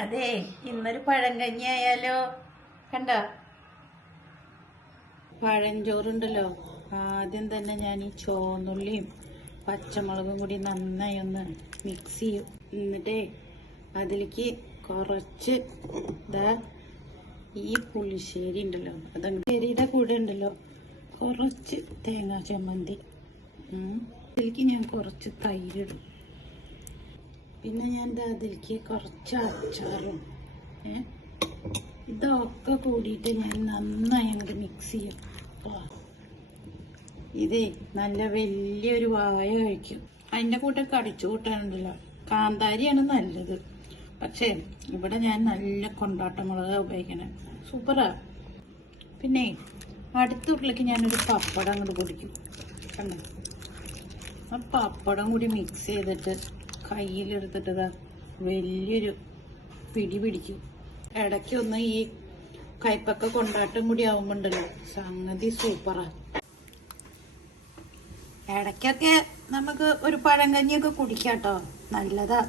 അതെ, ഇന്നൊരു പഴങ്കഞ്ഞി ആയാലോ? കണ്ട പഴഞ്ചോറുണ്ടല്ലോ. ആദ്യം തന്നെ ഞാൻ ഈ ചുവന്നുള്ളിയും പച്ചമുളകും കൂടി നന്നായി ഒന്ന് മിക്സ് ചെയ്യും. എന്നിട്ടേ അതിലേക്ക് കുറച്ച് ഈ പുളിശ്ശേരി ഉണ്ടല്ലോ, അതങ്ങയുടെ കൂടെ ഉണ്ടല്ലോ കുറച്ച് തേങ്ങാ ചമ്മന്തി. അതിലേക്ക് ഞാൻ കുറച്ച് തൈരിടും. പിന്നെ ഞാൻ അതിലേക്ക് കുറച്ച് അച്ചാറും ഇതൊക്കെ കൂടിയിട്ട് ഞാൻ നന്നായി അങ്ങോട്ട് മിക്സ് ചെയ്യും. ഇതേ നല്ല വലിയൊരു വായ കഴിക്കും. അതിൻ്റെ കൂടെ കടിച്ചു കൂട്ടാനുണ്ടല്ലോ, കാന്താരിയാണ് നല്ലത്. പക്ഷേ ഇവിടെ ഞാൻ നല്ല കൊണ്ടാട്ടമുളക് ഉപയോഗിക്കണേ, സൂപ്പറാ. പിന്നെ അടുത്ത ഉരുളിക്ക് ഞാനൊരു പപ്പടം അങ്ങോട്ട് പൊടിക്കും. കണ്ടോ, ആ പപ്പടം കൂടി മിക്സ് ചെയ്തിട്ട് കയ്യിലെടുത്തിട്ട് വലിയൊരു പിടി പിടിക്കും. ഇടയ്ക്കൊന്ന് ഈ കയ്പക്ക കൊണ്ടാട്ടം കൂടി ആവുമ്പോണ്ടല്ലോ സംഗതി സൂപ്പറാ. ഇടയ്ക്കൊക്കെ നമുക്ക് ഒരു പഴങ്കഞ്ഞിയൊക്കെ കുടിക്കാട്ടോ, നല്ലതാ.